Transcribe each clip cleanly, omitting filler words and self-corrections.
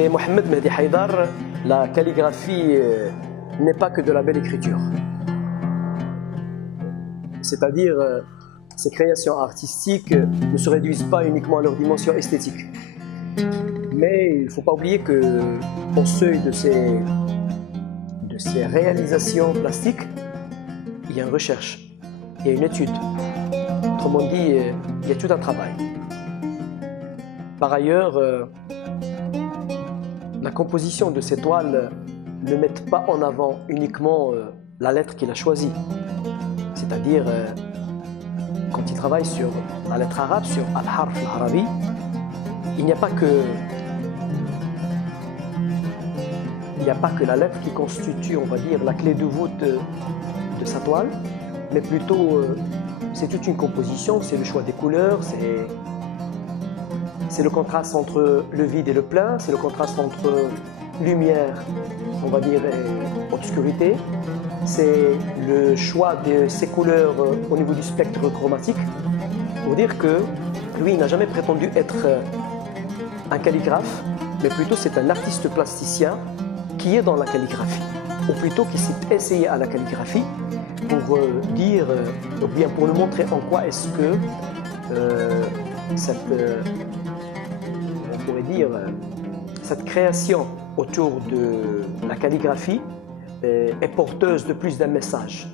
Chez Mohamed Mehdi Haïdar, la calligraphie n'est pas que de la belle écriture. C'est-à-dire, ces créations artistiques ne se réduisent pas uniquement à leur dimension esthétique. Mais il ne faut pas oublier qu'au seuil de ces réalisations plastiques, il y a une recherche, il y a une étude. Autrement dit, il y a tout un travail. Par ailleurs, la composition de ces toiles ne met pas en avant uniquement la lettre qu'il a choisie. C'est-à-dire, quand il travaille sur la lettre arabe, sur Al-Harf al-Arabi, il n'y a pas que la lettre qui constitue, on va dire, la clé de voûte de sa toile, mais plutôt c'est toute une composition, c'est le choix des couleurs, c'est le contraste entre le vide et le plein, c'est le contraste entre lumière, on va dire, et obscurité, c'est le choix de ces couleurs au niveau du spectre chromatique, pour dire que lui, il n'a jamais prétendu être un calligraphe, mais plutôt c'est un artiste plasticien qui est dans la calligraphie, ou plutôt qui s'est essayé à la calligraphie pour dire, ou bien pour nous montrer en quoi est-ce que on pourrait dire, cette création autour de la calligraphie est porteuse de plus d'un message.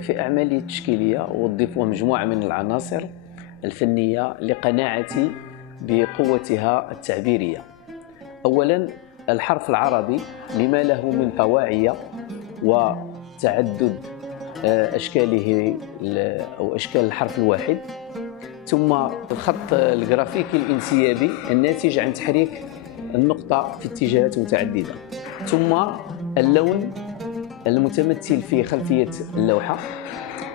في أعمالي التشكيلية أوظفها مجموعة من العناصر الفنية لقناعتي بقوتها التعبيرية. أولاً الحرف العربي لما له من طواعية وتعدد أشكاله أو أشكال الحرف الواحد، ثم الخط الجرافيكي الانسيابي الناتج عن تحريك النقطة في اتجاهات متعددة، ثم اللون المتمثل في خلفية اللوحة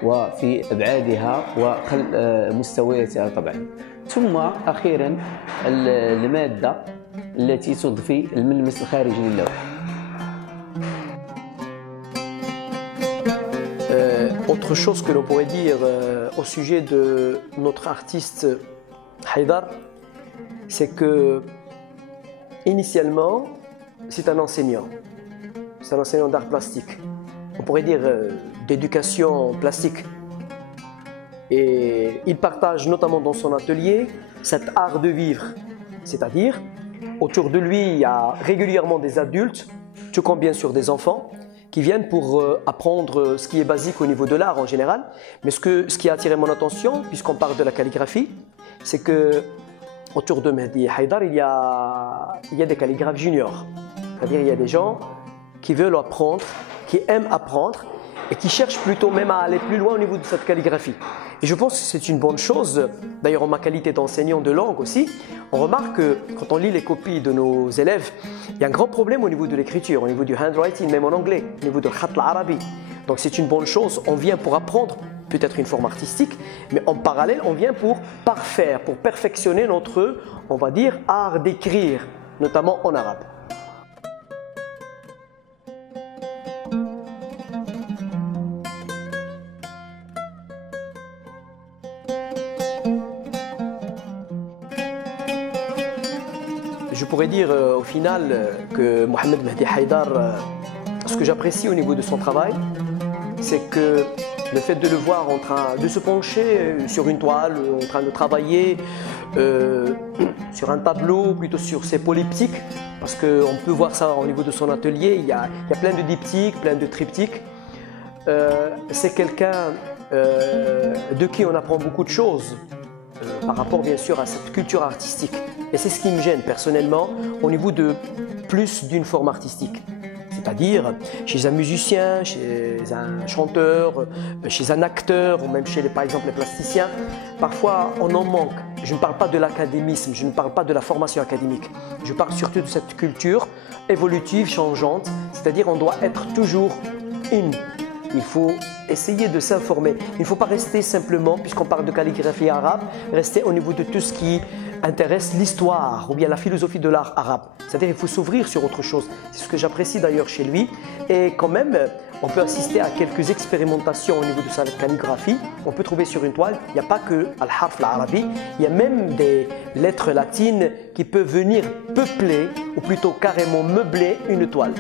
وفي أبعادها ومستوياتها طبعا، ثم أخيرا المادة التي تضفي الملمس الخارجي للوحة. Autre chose que l'on pourrait dire au sujet de notre artiste Haïdar, c'est que initialement c'est un enseignant d'art plastique, on pourrait dire d'éducation plastique, et il partage notamment dans son atelier cet art de vivre, c'est-à-dire autour de lui il y a régulièrement des adultes, tout comme bien sûr des enfants, qui viennent pour apprendre ce qui est basique au niveau de l'art en général. Mais ce qui a attiré mon attention, puisqu'on parle de la calligraphie, c'est que autour de Mehdi Haïdar, il y a des calligraphes juniors. C'est-à-dire il y a des gens qui veulent apprendre, qui aiment apprendre et qui cherchent plutôt même à aller plus loin au niveau de cette calligraphie. Et je pense que c'est une bonne chose. D'ailleurs, en ma qualité d'enseignant de langue aussi, on remarque que quand on lit les copies de nos élèves, il y a un grand problème au niveau de l'écriture, au niveau du handwriting, même en anglais, au niveau de khat al-arabi. Donc c'est une bonne chose, on vient pour apprendre peut-être une forme artistique, mais en parallèle, on vient pour parfaire, pour perfectionner notre, on va dire, art d'écrire, notamment en arabe. Je pourrais dire au final que Mohamed Mehdi Haïdar, ce que j'apprécie au niveau de son travail, c'est que le fait de le voir en train de se pencher sur une toile, en train de travailler sur un tableau, plutôt sur ses polyptyques, parce qu'on peut voir ça au niveau de son atelier, il y a plein de diptyques, plein de triptyques. C'est quelqu'un de qui on apprend beaucoup de choses par rapport bien sûr à cette culture artistique. Et c'est ce qui me gêne personnellement au niveau de plus d'une forme artistique. C'est-à-dire chez un musicien, chez un chanteur, chez un acteur ou même chez par exemple les plasticiens, parfois on en manque. Je ne parle pas de l'académisme, je ne parle pas de la formation académique. Je parle surtout de cette culture évolutive, changeante, c'est-à-dire on doit être toujours in, il faut essayer de s'informer. Il ne faut pas rester simplement, puisqu'on parle de calligraphie arabe, rester au niveau de tout ce qui intéresse l'histoire ou bien la philosophie de l'art arabe. C'est-à-dire qu'il faut s'ouvrir sur autre chose. C'est ce que j'apprécie d'ailleurs chez lui. Et quand même, on peut assister à quelques expérimentations au niveau de sa calligraphie. On peut trouver sur une toile, il n'y a pas que Al-Harf al-Arabi, il y a même des lettres latines qui peuvent venir peupler ou plutôt carrément meubler une toile.